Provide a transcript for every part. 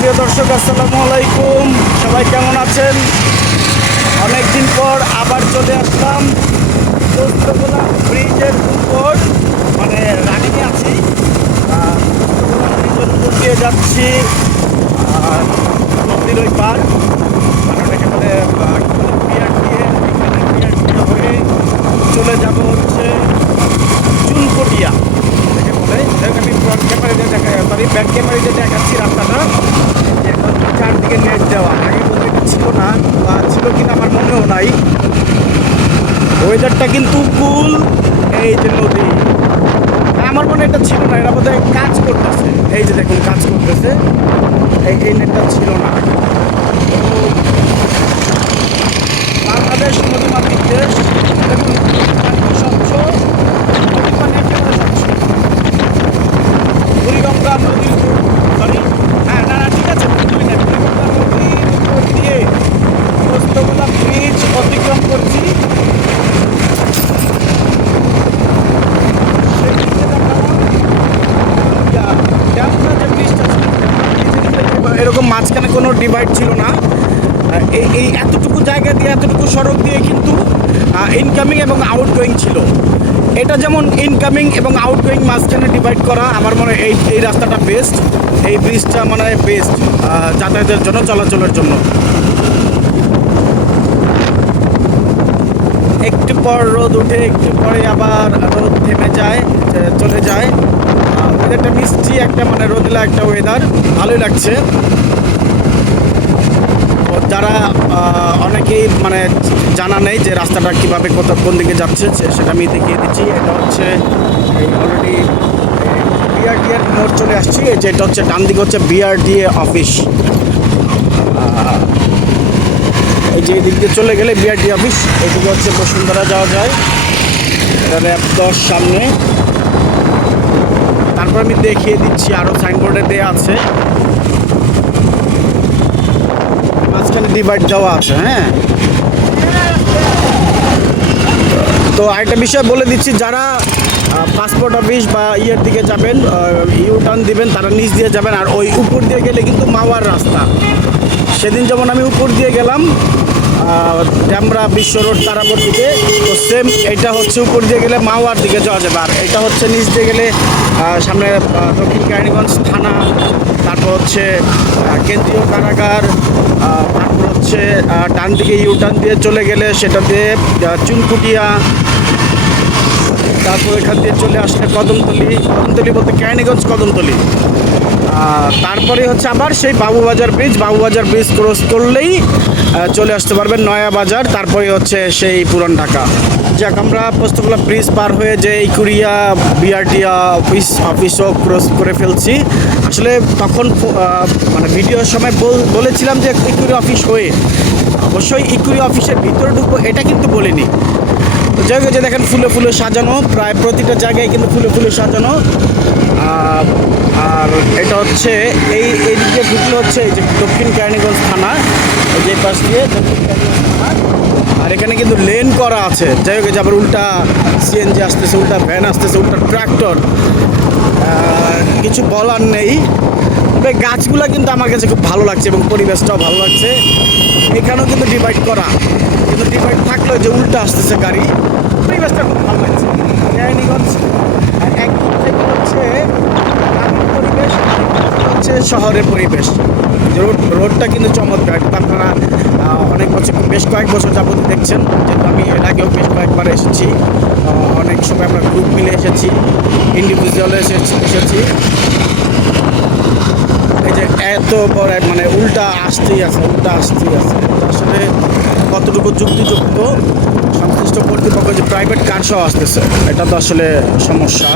সুপ্রিয় দর্শক, আসসালামু আলাইকুম। সবাই কেমন আছেন? অনেক দিন পর আবার চলে আসলাম পোস্তগোলা ব্রিজের উপর, মানে রানিংয়ে আছি। পোস্তগোলা ব্রিজের উপর দিয়ে যাচ্ছি নদীর ওই পার, কারণ এখানে পিয়ার দিয়ে হয়ে চলে যাব হচ্ছে চুনকটিয়া থেকে বলে। আমি ফ্রন্ট ক্যামেরা দিয়ে ব্যাক ক্যামেরা দিয়ে দেখাচ্ছি রাস্তাটা। এখন চারদিকে নেট দেওয়া, আগে বলতে এটা ছিল না, বা ছিল কিনা আমার মনেও নাই। ওয়েদারটা কিন্তু কুল। এই যে নদী, আমার মনে এটা ছিল না, এরা বোধহয় কাজ করতেছে। এই যে দেখুন কাজ করতেছে, এই নেটটা ছিল না। বাংলাদেশ নদীমাতৃক দেশ, দেখুন স্বচ্ছ, নদীর পানি একেবারে স্বচ্ছ। বুড়িগঙ্গা নদীর উপর, সরি হ্যাঁ না ঠিক আছে, বুড়িগঙ্গা নদীর উপর দিয়ে পোস্তগোলা ব্রিজ অতিক্রম করছি। এরকম মাঝখানে কোনো ডিভাইড ছিল না। এই এতটুকু জায়গা দিয়ে, এতটুকু সড়ক দিয়ে কিন্তু ইনকামিং এবং আউটগোয়িং ছিল। এটা যেমন ইনকামিং এবং আউটগোয়িং মাঝখানে ডিভাইড করা, আমার মনে হয় এই রাস্তাটা বেস্ট, এই ব্রিজটা মানে বেস্ট যাতায়াতের জন্য, চলাচলের জন্য। একটু পর রোদ উঠে, একটু পরে আবার রোদ থেমে যায়, চলে যায়। ওয়েদারটা মিষ্টি একটা, মানে রোদেলা একটা ওয়েদার, ভালোই লাগছে। যারা অনেকেই মানে জানা নেই যে রাস্তাটা কীভাবে কোন দিকে যাচ্ছে, সেটা আমি দেখিয়ে দিচ্ছি। এটা হচ্ছে এই অলরেডি বিআরডিএর মোড় চলে আসছি। এই যে এটা হচ্ছে ডান দিকে হচ্ছে বিআরডিএ অফিস। এই যে এদিক দিয়ে চলে গেলে বিআরডি অফিস, এদিকে হচ্ছে বসুন্ধরা যাওয়া যায়। এটা র্যাব 10 সামনে। তারপর আমি দেখিয়ে দিচ্ছি, আরও সাইনবোর্ডে দেওয়া আছে, মাঝখানে ডিভাইড দেওয়া আছে। হ্যাঁ, তো আরেকটা বিষয় বলে দিচ্ছি, যারা পাসপোর্ট অফিস বা ইয়ের দিকে যাবেন, ইউ টার্ন দিবেন, তারা নিচ দিয়ে যাবেন। আর ওই উপর দিয়ে গেলে কিন্তু মাওয়ার রাস্তা। সেদিন যেমন আমি উপর দিয়ে গেলাম ড্যামরা বিশ্ব রোড তারাপুর দিকে, তো সেম এটা হচ্ছে উপর দিয়ে গেলে মাওয়ার দিকে যাওয়া যাবে। আর এটা হচ্ছে নিচ দিয়ে গেলে সামনে দক্ষিণ কেরানীগঞ্জ থানা, তারপর হচ্ছে কেন্দ্রীয় কারাগার, তারপর হচ্ছে ডান দিকে ইউটার্ন দিয়ে চলে গেলে সেটা দিয়ে চুনকুটিয়া, তারপর এখান দিয়ে চলে আসলে কদমতলি বলতে কেরানীগঞ্জ কদমতলি। তারপরে হচ্ছে আবার সেই বাবুবাজার ব্রিজ ক্রস করলেই চলে আসতে পারবেন নয়া বাজার, তারপরে হচ্ছে সেই পুরান ঢাকা। যাক, আমরা পোস্তগোলা ব্রিজ পার হয়ে যে ইকুরিয়া বিআরটিয়া অফিসও ক্রস করে ফেলছি। আসলে তখন মানে ভিডিওর সময় বলেছিলাম যে ইকুরিয়া অফিস হয়ে, অবশ্যই ইকুরিয়া অফিসের ভিতরে ঢুকবো এটা কিন্তু বলিনি। জায়গায় যে দেখেন ফুলে ফুলে সাজানো, প্রায় প্রতিটা জায়গায় কিন্তু ফুলে ফুলে সাজানো। আর এটা হচ্ছে এই দিকে ঢুকলে হচ্ছে এই যে দক্ষিণ কেরানীগঞ্জ থানা, এই যে পাশ দিয়ে দক্ষিণ কেরানীগঞ্জ থানা। আর এখানে কিন্তু লেন করা আছে, যাই হোক আবার উল্টা সিএনজি আসতেছে, উল্টা ভ্যান আসতেছে, উল্টা ট্র্যাক্টর, কিছু বলার নেই। তবে গাছগুলো কিন্তু আমার কাছে খুব ভালো লাগছে এবং পরিবেশটাও ভালো লাগছে। এখানেও কিন্তু ডিভাইড করা, কিন্তু ডিভাইড থাকলেও যে উল্টা আসতেছে গাড়ি, পরিবেশটা খুব ভালো লাগছে। কেরানীগঞ্জ একদিক থেকে হচ্ছে গ্রামীণ পরিবেশ, হচ্ছে শহরের পরিবেশ। রোডটা কিন্তু চমৎকার। আপনারা অনেক বছর, বেশ কয়েক বছর যাবত দেখছেন, যেহেতু আমি এর আগেও বেশ কয়েকবার এসেছি। অনেক সময় আমরা গ্রুপ মিলে এসেছি, ইন্ডিভিজুয়াল এসেছি। এই যে এত বড় মানে উল্টা আসতেই আছে। আসলে কতটুকু যুক্তিযুক্ত, সংশ্লিষ্ট কর্তৃপক্ষ যে প্রাইভেট কার সহ আসতেছে, এটা তো আসলে সমস্যা।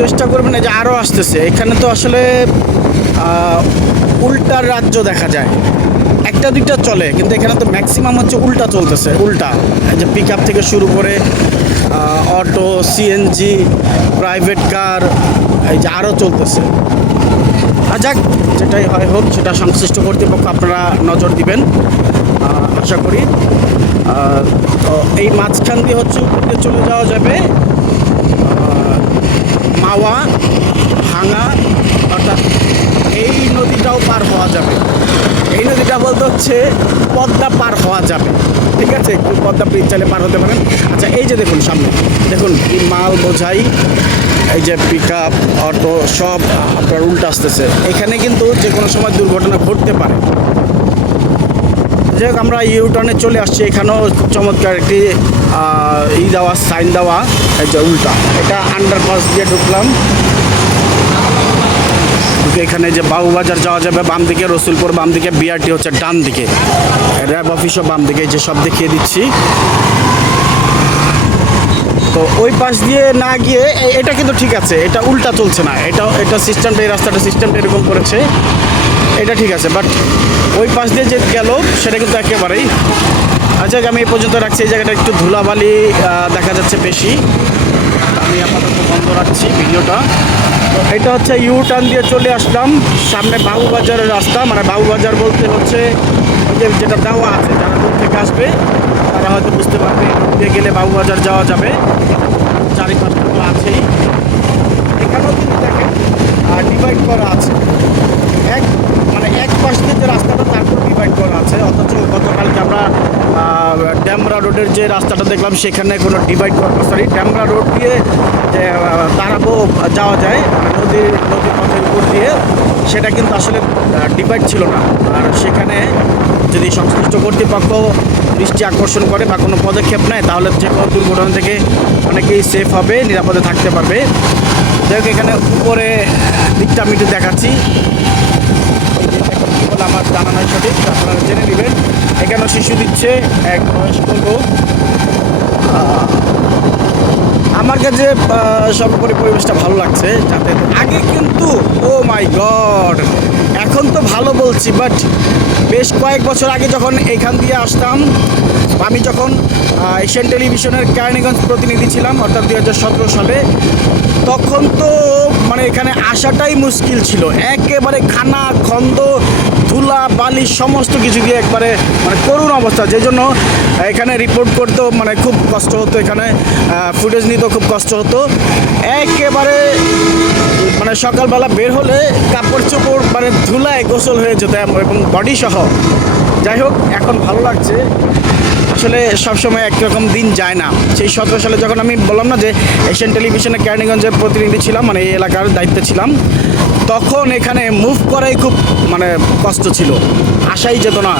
চেষ্টা করবেন যে আরও আসতেছে। এখানে তো আসলে উল্টার রাজ্য দেখা যায়, একটা দুইটা চলে, কিন্তু এখানে তো ম্যাক্সিমাম হচ্ছে উল্টা চলতেছে। উল্টা এই যে পিক আপ থেকে শুরু করে অটো, সিএনজি, প্রাইভেট কার, এই যে আরও চলতেছে। আর যাক, যেটাই হয় হোক, সেটা সংশ্লিষ্ট কর্তৃপক্ষ আপনারা নজর দিবেন আশা করি। তো এই মাঝখান দিয়ে হচ্ছে উপর দিয়ে চলে যাওয়া যাবে মাওয়া। দাওয়া, ভাঙা, অর্থাৎ এই নদীটাও পার হওয়া যাবে। এই নদীটা বলতে হচ্ছে পদ্মা পার হওয়া যাবে, ঠিক আছে? একটু পদ্মা ব্রিজ চাইলে পার হতে পারেন। আচ্ছা, এই যে দেখুন সামনে, দেখুন কি মাল বোঝাই, এই যে পিক আপ, অটো সব আপনার উল্টা আসতেছে। এখানে কিন্তু যে কোনো সময় দুর্ঘটনা ঘটতে পারে। যাই হোক, আমরা ইউটার্নে চলে আসছি। এখানেও খুব চমৎকার একটি দেওয়া, সাইন দেওয়া, এই যে উল্টা, এটা আন্ডারপাস দিয়ে ঢুকলাম। এখানে যে বাবুবাজার যাওয়া যাবে বাম দিকে, রসুলপুর বাম দিকে, বিআরটি হচ্ছে ডান দিকে, র্যাব অফিসও বাম দিকে, এই যে সব দেখিয়ে দিচ্ছি। তো ওই পাশ দিয়ে না গিয়ে এটা কিন্তু ঠিক আছে, এটা উল্টা চলছে না, এটা সিস্টেমটা, এই রাস্তাটা সিস্টেমটা এরকম করেছে, এটা ঠিক আছে। বাট ওই পাশ দিয়ে যে গেল সেটা কিন্তু একেবারেই। আচ্ছা, আমি এই পর্যন্ত রাখছি। এই জায়গাটা একটু ধুলাবালি দেখা যাচ্ছে বেশি, আমি আপাতত বন্ধ রাখছি ভিডিওটা। তো এটা হচ্ছে ইউ টার্ন দিয়ে চলে আসলাম সামনে বাবুবাজারের রাস্তা, মানে বাবুবাজার বলতে হচ্ছে যেটা দেওয়া আছে, যারা দূর থেকে আসবে তারা হয়তো বুঝতে পারবে, দিয়ে গেলে বাবুবাজার যাওয়া যাবে। চারিপাশে তো আছেই, এখানেও কিন্তু দেখেন ডিভাইড করা আছে, এক পাশ দিয়ে যে রাস্তাটা তারপর ডিভাইড করা আছে। অথচ গতকালকে আমরা ড্যামরা রোডের যে রাস্তাটা দেখলাম সেখানে কোনো ডিভাইড করা, সরি, ড্যামরা রোড দিয়ে যে তারাবো যাওয়া যায় নদীর পথের উপর দিয়ে, সেটা কিন্তু আসলে ডিভাইড ছিল না। আর সেখানে যদি সংশ্লিষ্ট কর্তৃপক্ষ দৃষ্টি আকর্ষণ করে বা কোনো পদক্ষেপ নেয়, তাহলে যে কোনো দুর্ঘটনা থেকে অনেকেই সেফ হবে, নিরাপদে থাকতে পারবে। যাই হোক, এখানে উপরে দিকটা আমি একটু দেখাচ্ছি, আমার জানা নয় সঠিক, আপনারা জেনে নেবেন। এখানেও শিশু দিচ্ছে এক বয়স্ক লোক। আমার কাছে সর্বোপরি পরিবেশটা ভালো লাগছে। যাতে আগে কিন্তু ও মাই গড, এখন তো ভালো বলছি, বাট বেশ কয়েক বছর আগে যখন এইখান দিয়ে আসতাম, আমি যখন এশিয়ান টেলিভিশনের কেরানীগঞ্জ প্রতিনিধি ছিলাম, অর্থাৎ 2017 সালে, তখন তো মানে এখানে আসাটাই মুশকিল ছিল। একেবারে খানা খন্দ, ধুলা বালি সমস্ত কিছু দিয়ে একবারে মানে করুণ অবস্থা, যে জন্য এখানে রিপোর্ট করতেও মানে খুব কষ্ট হতো, এখানে ফুটেজ নিতেও খুব কষ্ট হতো। একেবারে মানে সকালবেলা বের হলে কাপড় চোপড় মানে ধুলায় গোসল হয়ে যেত এবং বডি সহ। যাই হোক, এখন ভালো লাগছে। আসলে সবসময় একরকম দিন যায় না। সেই 17 সালে যখন আমি বললাম না যে এশিয়ান টেলিভিশনে কেরানীগঞ্জের প্রতিনিধি ছিলাম, মানে এই এলাকার দায়িত্বে ছিলাম, তখন এখানে মুভ করাই খুব মানে কষ্ট ছিল, আসাই যেত না।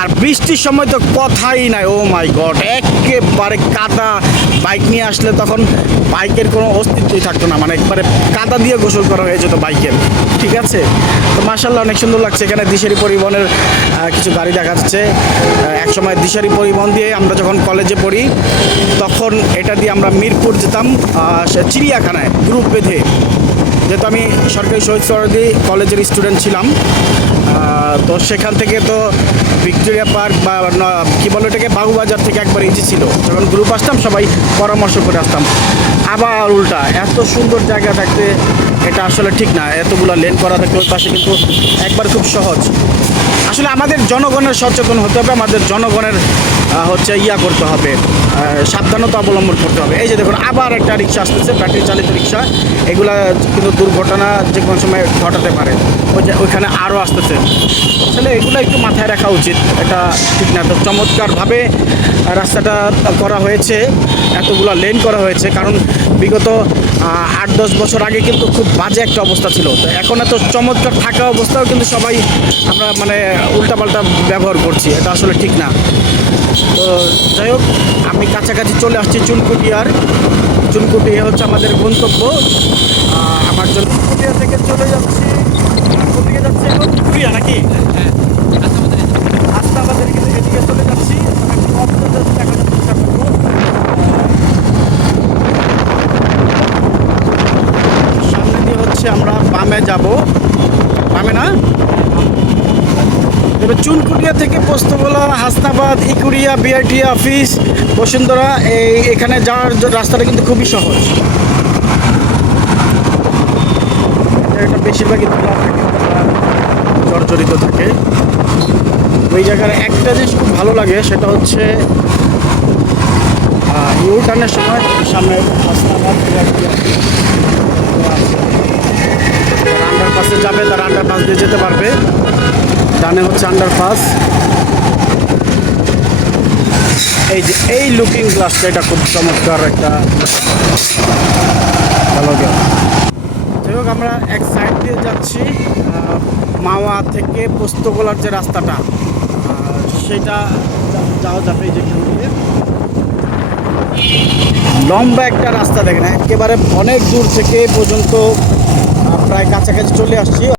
আর বৃষ্টির সময় তো কথাই নাই, ও মাই গড, একেবারে কাদা। বাইক নিয়ে আসলে তখন বাইকের কোনো অস্তিত্বই থাকতো না, মানে একবারে কাদা দিয়ে গোসল করা হয়ে যেত বাইকের, ঠিক আছে? তো মাশাআল্লাহ অনেক সুন্দর লাগছে। এখানে দিশারি পরিবহনের কিছু গাড়ি দেখা যাচ্ছে। একসময় দিশারি পরিবহন দিয়ে আমরা যখন কলেজে পড়ি, তখন এটা দিয়ে আমরা মিরপুর যেতাম চিড়িয়াখানায় গ্রুপ বেঁধে, যেহেতু আমি সরকারি শহীদ সোহরাওয়ার্দী কলেজের স্টুডেন্ট ছিলাম। তো সেখান থেকে তো ভিক্টোরিয়া পার্ক বা কী বলে এটাকে, বাবুবাজার থেকে একবার ইজি ছিল। যখন গ্রুপ আসতাম সবাই পরামর্শ করে আসতাম। আবার উল্টা, এত সুন্দর জায়গা থাকতে এটা আসলে ঠিক না, এতগুলো লেন করা থাকতে ওই পাশে কিন্তু একবার খুব সহজ। আসলে আমাদের জনগণের সচেতন হতে হবে, আমাদের জনগণের হচ্ছে করতে হবে, সাবধানতা অবলম্বন করতে হবে। এই যে দেখুন, আবার একটা রিক্সা আসতেছে, ব্যাটারি চালিত রিক্সা। এগুলা কিন্তু দুর্ঘটনা যে কোনো সময় ঘটাতে পারে। ওইখানে আরও আসতেছে। আসলে এগুলো একটু মাথায় রাখা উচিত, এটা ঠিক না। তো চমৎকারভাবে রাস্তাটা করা হয়েছে, এতগুলো লেন করা হয়েছে, কারণ বিগত 8-10 বছর আগে কিন্তু খুব বাজে একটা অবস্থা ছিল। তো এখন এত চমৎকার থাকা অবস্থাও কিন্তু সবাই আমরা মানে উল্টাপাল্টা ব্যবহার করছি, এটা আসলে ঠিক না। তো যাই হোক, আমি কাছাকাছি চলে আসছি চুনকুটিয়ার। চুনকুটি হচ্ছে আমাদের গন্তব্য। আমার জন্য চুনকুটিয়া থেকে চলে যাচ্ছি, কোথেকে যাচ্ছি এখন? চুনকুটিয়া নাকি? হাসনাবাদের কিন্তু এদিকে চলে যাচ্ছি। সামনে দিয়ে হচ্ছে আমরা বামে যাব, বামে না, তবে চুনকুটিয়া থেকে পোস্তগোলা, হাসনাবাদ, ইকুরিয়া, বিআরটি অফিস, বসুন্ধরা, এখানে যাওয়ার রাস্তাটা কিন্তু খুবই সহজ। এটা বেশিরভাগই ধোলা থাকে, জর্জরিত থাকে। ওই জায়গার একটা জিনিস খুব ভালো লাগে, সেটা হচ্ছে ইউ টার্নের সময় সামনে হাসনাবাদ, বিআরটি অফিস, আন্ডারপাস দিয়ে যেতে পারবে। ডানে হচ্ছে আন্ডারপাস। এই যে এই লুকিং গ্লাসটা, এটা খুব চমৎকার একটা ভালো গেল। যাই হোক, আমরা এক সাইড দিয়ে যাচ্ছি মাওয়া থেকে পোস্তগোলার যে রাস্তাটা, সেটা যাওয়া যাবে। এই যে লম্বা একটা রাস্তা, দেখেন একেবারে অনেক দূর থেকে পর্যন্ত প্রায় কাছাকাছি চলে আসছি।